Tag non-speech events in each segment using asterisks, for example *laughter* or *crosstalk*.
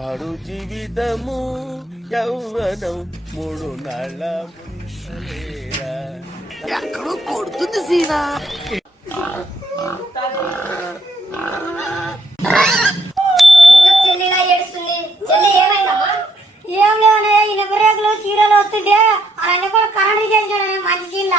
పాడు జీవితము. యౌవనం మూడు నాళ్ళ ఏడుస్తుంది. చెల్లి ఏమైందమ్మా? ఏం లేవనే ఈయన బ్రేకులు చీరలు వస్తుంటే ఆయన కూడా కరెంట్ చేయించాడు మంచి చీల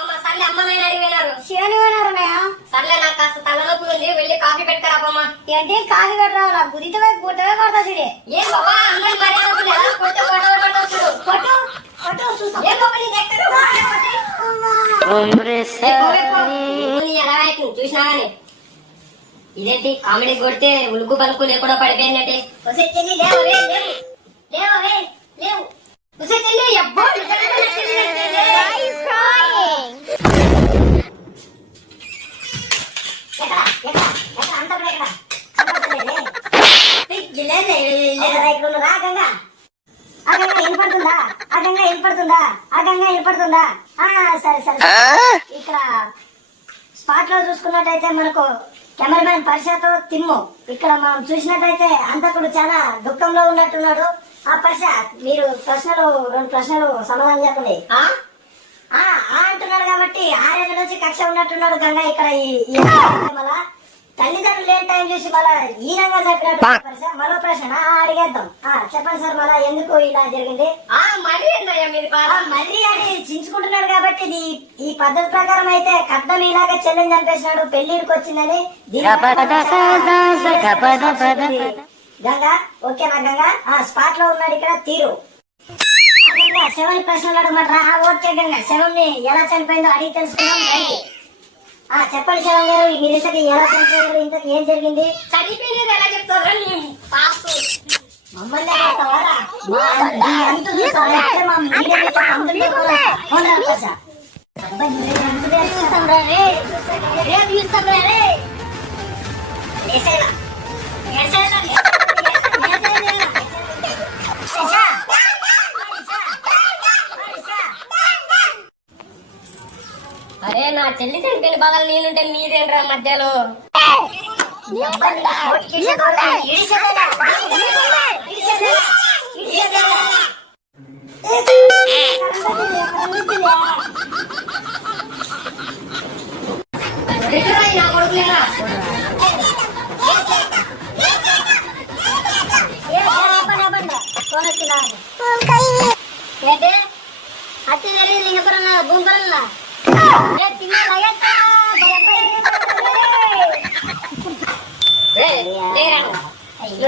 మా సర్లే అమ్మ నాయన అడిగినారు శని పోయినారన్నయ్య సర్లే నాకు కాస్త తలనొప్పి ఉంది వెళ్ళి కాఫీ పెట్టుకురాపమ్మా ఏంటి కాలు పెట్టరావాలా గుదితమే గుట్టమే కొడతా చూడే. ఏం బాబా అందరి మర్యాద లేదా కొట్టు కొట్టు కొట్టు చూడు. కొట్టు కొట్టు చూసా ఏం బాబా నీ దగ్గర చూసినా ఇదేంటి? కామెడీ కొడితే ఉలుగు పలుకు లేకుండా పడిపోయిందంటే వసే చెల్లి లేవవే లేవు లేవవే లేవు వసే చెల్లి అబ్బో నిజంగా నా చెల్లి ఎక్కడ ఎక్కడ ఎక్కడ అంత ఎక్కడ కనపడతలేదే. ఏయ్, లేదే, లేదే, ఇక్కడ ఉన్నదా గంగా ఆ గంగా వినపడుతుందా ఆ గంగా వినపడుతుందా ఆ గంగా వినపడుతుందా ఆ సరే సరే ఇక్కడ స్పాట్లో చూసుకున్నట్టయితే మనకు కెమెరామెన్ పరిషత్ తిమ్ము ఇక్కడ మనం చూసినట్టయితే అంతకుడు చాలా దుఃఖంలో ఉన్నట్టున్నాడు ఆ పరిష మీరు ప్రశ్నలు రెండు ప్రశ్నలు సమాధానం చెప్పండి ఆ ఆ ఆ అంటున్నాడు కాబట్టి ఆరేళ్ళ నుంచి కక్ష ఉన్నట్టున్నాడు గంగా ఇక్కడ ఈ ఈ మళ్ళా తల్లిదండ్రులు లేని టైం చూసి మళ్ళా ఈనంగా చెప్పినట్టు మరో ప్రశ్న ఆ, అడిగేద్దాం. ఆ, చెప్పండి సార్ మళ్ళా ఎందుకు ఇలా జరిగింది? మళ్ళీ అది చించుకుంటున్నాడు కాబట్టి ఇది ఈ పద్ధతి ప్రకారం అయితే కట్నం ఇలాగే చెల్లెని చంపేసినాడు పెళ్ళిడికి వచ్చిందని దీని గంగా. ఓకేనా గంగా. ఆ స్పాట్లో ఉన్నాడు ఇక్కడ తీరు. ఆ, గంగా శవం ప్రశ్నలు అడగమంటారా? ఓకే గంగా. శవం ని ఎలా చనిపోయిందో అడిగి తెలుసుకుందాం. రండి. ఆ చెప్పండి శవం గారు మీరు ఇంతకి ఎలా చనిపోయారు ఇంతకి ఏం జరిగింది? చనిపోయినది ఎలా చెప్తారా మమ్మల్ని అరే నా చెల్లి చనిపోయిన బాధలు నేనుంటే మీరేంట్రా మధ్యలో అత్తి తెలియదు లింగపురం భూమిపురంలా నువ్వు.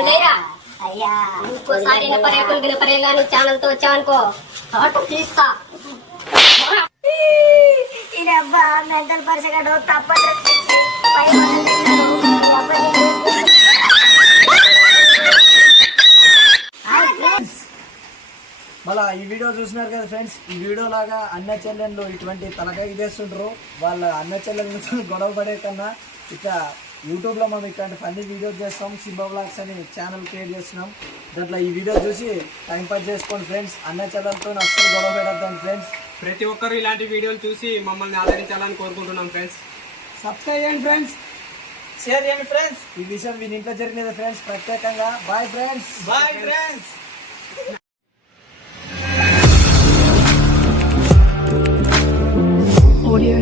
లేరా అయ్యా ఇంకోసారి పర్యకులు గినపర్యంగా నీ ఛానల్తో వచ్చావనుకో ఆటో తీస్తా ఇది అబ్బా మెంటల్ పరిచగడు తప్పదు మళ్ళా ఈ వీడియో చూసినారు కదా ఫ్రెండ్స్ ఈ వీడియో లాగా అన్న చెల్లెళ్ళు ఇటువంటి తలకాయ చేస్తుంటారు వాళ్ళ అన్న చెల్లెళ్ళతో *laughs* గొడవ పడే కన్నా ఇక యూట్యూబ్లో మనం ఇట్లాంటి ఫన్నీ వీడియోస్ చేస్తాం సింబా బ్లాగ్స్ అని ఛానల్ క్రియేట్ చేస్తున్నాం. దాంట్లో ఈ వీడియో చూసి టైం పాస్ చేసుకోండి ఫ్రెండ్స్ అన్న చెల్లెలతో అస్సలు గొడవ పెట్టద్దాం ఫ్రెండ్స్ ప్రతి ఒక్కరు ఇలాంటి వీడియోలు చూసి మమ్మల్ని ఆదరించాలని కోరుకుంటున్నాం ఫ్రెండ్స్ సబ్స్క్రైబ్ చేయండి ఫ్రెండ్స్ షేర్ చేయండి ఫ్రెండ్స్ ఈ విషయం మీ ఇంట్లో జరిగినది ఫ్రెండ్స్ ప్రత్యేకంగా. Bye friends bye friends Audio